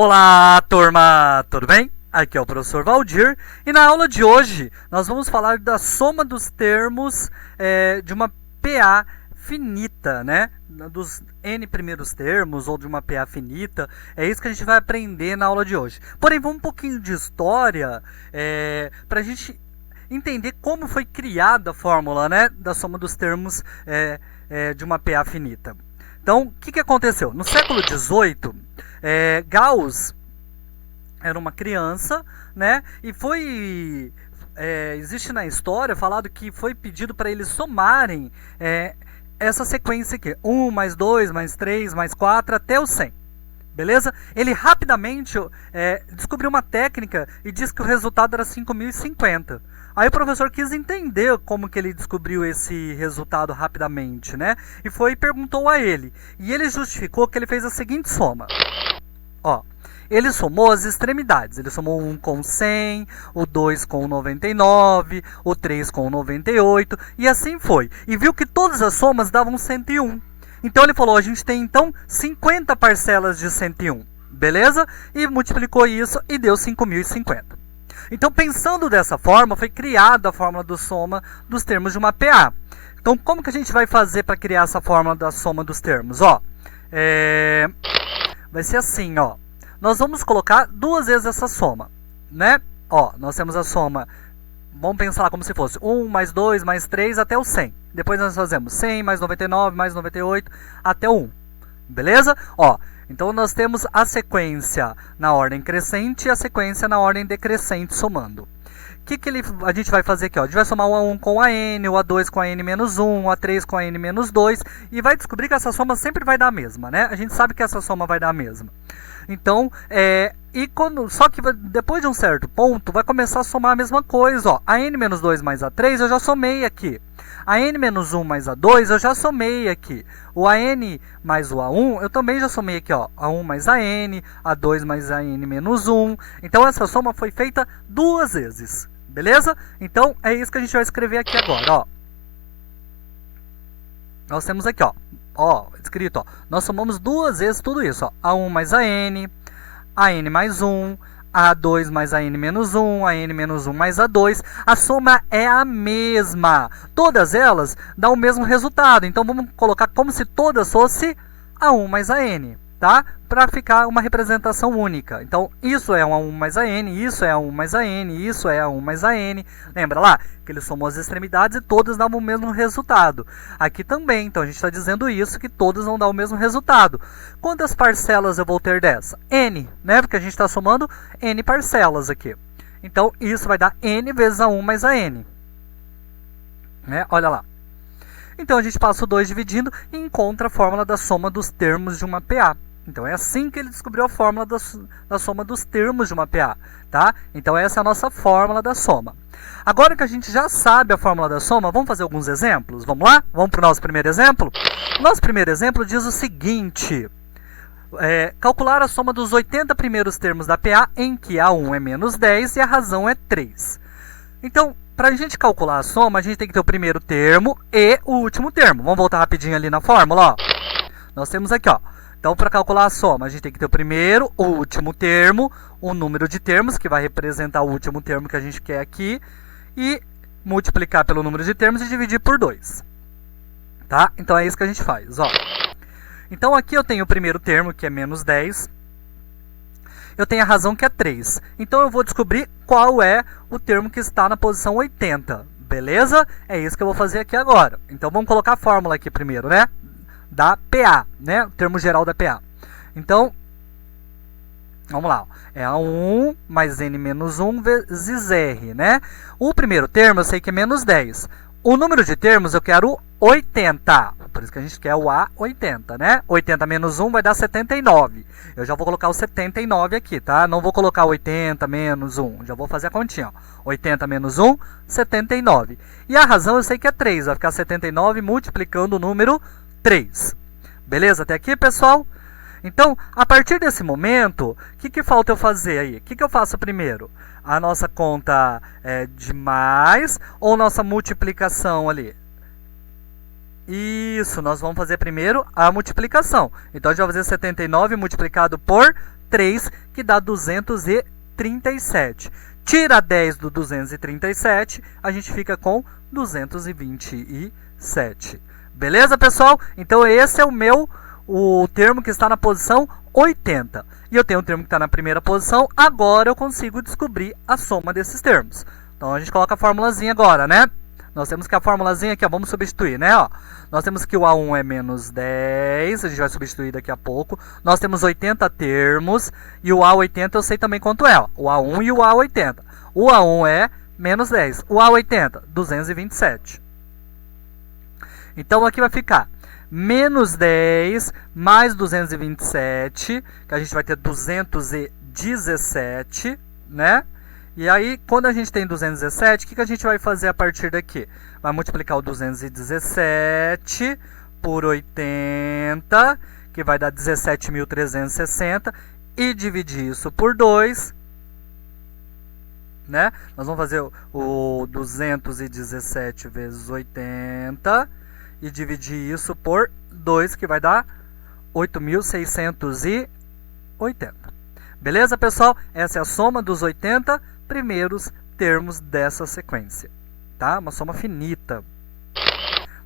Olá, turma! Tudo bem? Aqui é o professor Valdir e na aula de hoje nós vamos falar da soma dos termos de uma PA finita, né? Dos N primeiros termos ou de uma PA finita. É isso que a gente vai aprender na aula de hoje. Porém, vamos um pouquinho de história para a gente entender como foi criada a fórmula, né, da soma dos termos de uma PA finita. Então, o que aconteceu? No século XVIII, Gauss era uma criança, né? E existe na história falado que foi pedido para eles somarem essa sequência aqui: 1 mais 2 mais 3 mais 4 até o 100. Beleza? Ele rapidamente descobriu uma técnica e disse que o resultado era 5050. Aí o professor quis entender como que ele descobriu esse resultado rapidamente, né? E perguntou a ele. E ele justificou que ele fez a seguinte soma. Ó, ele somou as extremidades. Ele somou o 1 com 100, o 2 com 99, o 3 com 98, e assim foi. E viu que todas as somas davam 101. Então ele falou, a gente tem então 50 parcelas de 101, beleza? E multiplicou isso e deu 5050. Então, pensando dessa forma, foi criada a fórmula da soma dos termos de uma PA. Então, como que a gente vai fazer para criar essa fórmula da soma dos termos? Ó, vai ser assim, ó. Nós vamos colocar duas vezes essa soma, né? Ó, nós temos a soma, vamos pensar lá como se fosse 1 mais 2 mais 3 até o 100. Depois nós fazemos 100 mais 99 mais 98 até o 1. Beleza? Ó, então nós temos a sequência na ordem crescente e a sequência na ordem decrescente somando. O que a gente vai fazer aqui? Ó? A gente vai somar o A1 com a N, o A2 com a N menos 1, o A3 com a N menos 2, e vai descobrir que essa soma sempre vai dar a mesma, né? A gente sabe que essa soma vai dar a mesma. Então, só que depois de um certo ponto, vai começar a somar a mesma coisa. Ó. A N menos 2 mais A3 eu já somei aqui. A N menos 1 mais A2 eu já somei aqui. O AN mais o A1 eu também já somei aqui. Ó. A1 mais a N, A2 mais a N menos 1. Então, essa soma foi feita duas vezes. Beleza? Então, é isso que a gente vai escrever aqui agora. Ó. Nós temos aqui, ó, escrito, ó, nós somamos duas vezes tudo isso, ó, A1 mais a N mais 1, A2 mais a N menos 1, a N menos 1 mais A2, a soma é a mesma, todas elas dão o mesmo resultado, então vamos colocar como se todas fossem A1 mais a N, tá? Para ficar uma representação única. Então, isso é A1 mais a N, isso é A1 mais a N, isso é A1 mais a N. Lembra lá que ele somou as extremidades e todas davam o mesmo resultado. Aqui também, então a gente está dizendo isso, que todas vão dar o mesmo resultado. Quantas parcelas eu vou ter dessa? N, né? Porque a gente está somando N parcelas aqui. Então, isso vai dar N vezes A1 mais a N. Né? Olha lá. Então, a gente passa o 2 dividindo e encontra a fórmula da soma dos termos de uma PA. Então, é assim que ele descobriu a fórmula da soma dos termos de uma PA, tá? Então, essa é a nossa fórmula da soma. Agora que a gente já sabe a fórmula da soma, vamos fazer alguns exemplos? Vamos lá? Vamos para o nosso primeiro exemplo? Nosso primeiro exemplo diz o seguinte: calcular a soma dos 80 primeiros termos da PA em que A1 é menos 10 e a razão é 3. Então, para a gente calcular a soma, a gente tem que ter o primeiro termo e o último termo. Vamos voltar rapidinho ali na fórmula, ó. Nós temos aqui, ó. Então, para calcular a soma, a gente tem que ter o primeiro, o último termo, o número de termos, que vai representar o último termo que a gente quer aqui, e multiplicar pelo número de termos e dividir por 2. Tá? Então, é isso que a gente faz. Ó. Então, aqui eu tenho o primeiro termo, que é menos 10. Eu tenho a razão, que é 3. Então, eu vou descobrir qual é o termo que está na posição 80. Beleza? É isso que eu vou fazer aqui agora. Então, vamos colocar a fórmula aqui primeiro, né? Da PA, né? O termo geral da PA. Então, vamos lá. É A1 mais N menos 1 vezes R, né? O primeiro termo eu sei que é menos 10. O número de termos eu quero 80. Por isso que a gente quer o A80, né? 80 menos 1 vai dar 79. Eu já vou colocar o 79 aqui, tá? Não vou colocar 80 menos 1. Já vou fazer a continha, ó. 80 menos 1, 79. E a razão eu sei que é 3. Vai ficar 79 multiplicando o número 3. Beleza? Até aqui, pessoal? Então, a partir desse momento, o que falta eu fazer aí? O que eu faço primeiro? A nossa conta de mais ou nossa multiplicação ali? Isso, nós vamos fazer primeiro a multiplicação. Então, a gente vai fazer 79 multiplicado por 3, que dá 237. Tira 10 do 237, a gente fica com 227. Beleza, pessoal? Então esse é o termo que está na posição 80. E eu tenho um termo que está na primeira posição, agora eu consigo descobrir a soma desses termos. Então a gente coloca a formulazinha agora, né? Nós temos que a formulazinha aqui, ó, vamos substituir, né? Ó, nós temos que o A1 é menos 10, a gente vai substituir daqui a pouco. Nós temos 80 termos e o A80 eu sei também quanto é, ó, o A1 e o A80. O A1 é menos 10, o A80, 227. Então aqui vai ficar menos 10 mais 227, que a gente vai ter 217, né? E aí, quando a gente tem 217, o que a gente vai fazer a partir daqui? Vai multiplicar o 217 por 80, que vai dar 17.360, e dividir isso por 2, né? Nós vamos fazer o 217 vezes 80, e dividir isso por 2, que vai dar 8.680. Beleza, pessoal? Essa é a soma dos 80 primeiros termos dessa sequência, tá? Uma soma finita.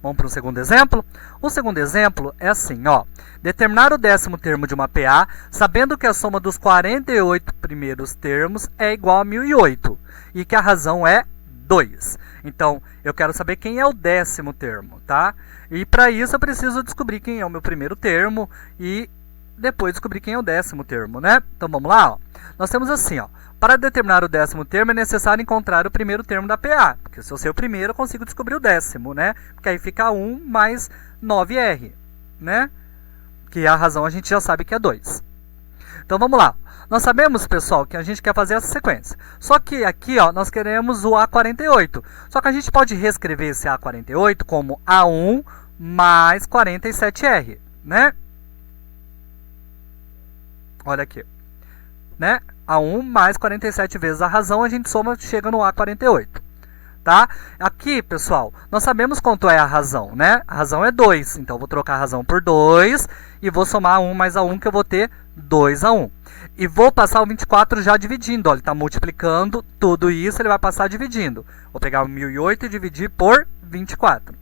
Vamos para o segundo exemplo? O segundo exemplo é assim, ó. Determinar o 10º termo de uma PA, sabendo que a soma dos 48 primeiros termos é igual a 1008 e que a razão é 2. Então, eu quero saber quem é o 10º termo, tá? E para isso eu preciso descobrir quem é o meu primeiro termo e depois descobrir quem é o 10º termo, né? Então, vamos lá, ó. Nós temos assim, ó. Para determinar o 10º termo, é necessário encontrar o primeiro termo da PA. Porque se eu sei o primeiro, eu consigo descobrir o 10º, né? Porque aí fica 1 mais 9R, né? Que a razão a gente já sabe que é 2. Então, vamos lá. Nós sabemos, pessoal, que a gente quer fazer essa sequência. Só que aqui, ó, nós queremos o A48. Só que a gente pode reescrever esse A48 como A1 mais 47R, né? Olha aqui, né? A1 mais 47 vezes a razão, a gente soma, chega no A48, tá? Aqui, pessoal, nós sabemos quanto é a razão, né? A razão é 2, então eu vou trocar a razão por 2 e vou somar 1 mais A1, que eu vou ter 2A1. E vou passar o 24 já dividindo, ó, ele está multiplicando tudo isso, ele vai passar dividindo. Vou pegar o 1008 e dividir por 24.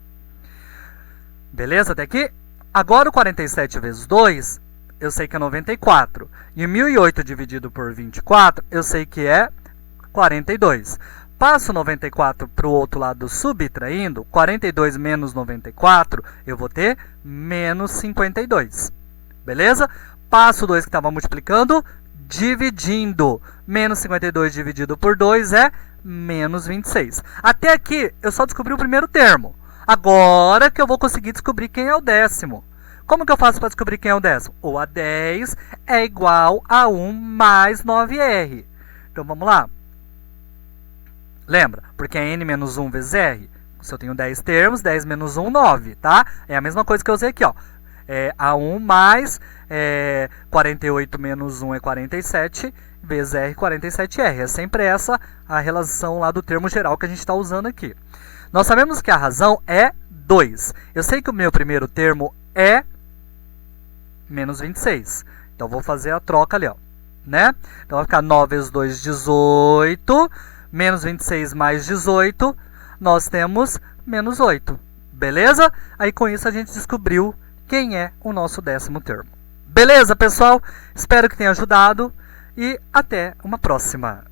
Beleza até aqui? Agora o 47 vezes 2... eu sei que é 94. E 1008 dividido por 24, eu sei que é 42. Passo 94 para o outro lado subtraindo, 42 menos 94, eu vou ter menos 52. Beleza? Passo 2 que estava multiplicando, dividindo. Menos 52 dividido por 2 é menos 26. Até aqui, eu só descobri o primeiro termo. Agora que eu vou conseguir descobrir quem é o 10º. Como que eu faço para descobrir quem é o 10º? O A10 é igual a 1 mais 9R. Então, vamos lá. Lembra? Porque é N menos 1 vezes R. Se eu tenho 10 termos, 10 menos 1, 9, tá? É a mesma coisa que eu usei aqui, ó. A1 mais 48 menos 1 é 47, vezes R, 47R. É sempre essa a relação lá do termo geral que a gente está usando aqui. Nós sabemos que a razão é 2. Eu sei que o meu primeiro termo é menos 26. Então, vou fazer a troca ali, ó, né? Então, vai ficar 9 vezes 2, 18. Menos 26 mais 18, nós temos menos 8. Beleza? Aí, com isso, a gente descobriu quem é o nosso 10º termo. Beleza, pessoal? Espero que tenha ajudado e até uma próxima.